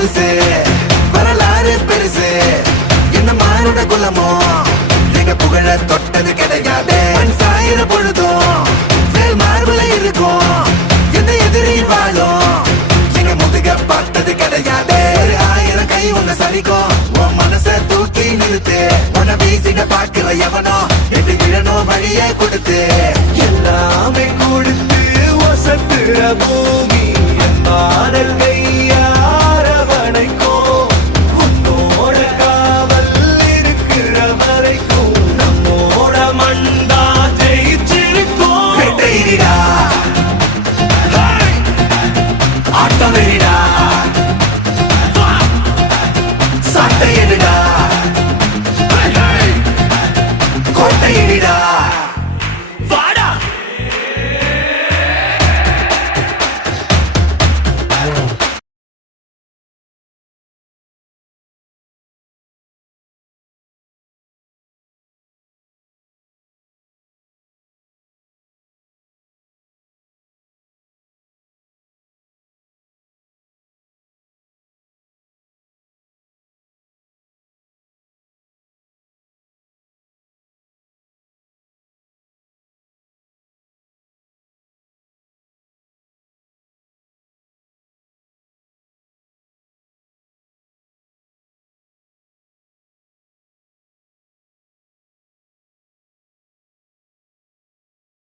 புதுசு வரலாறு பெருசு என்ன மானுட குலமோ எங்க புகழ தொட்டது கிடையாது சாயிர பொழுதும் மேல் மார்புல இருக்கும் எந்த எதிரியும் வாழும் எங்க முதுக பார்த்தது கிடையாது 1000 கை உன்னை சரிக்கும் உன் மனச தூக்கி நிறுத்து உன்னை வீசிட பாக்குற எவனோ எது விழனோ வழியே கொடுத்து எல்லாமே கொடுத்து வசத்துற பூமி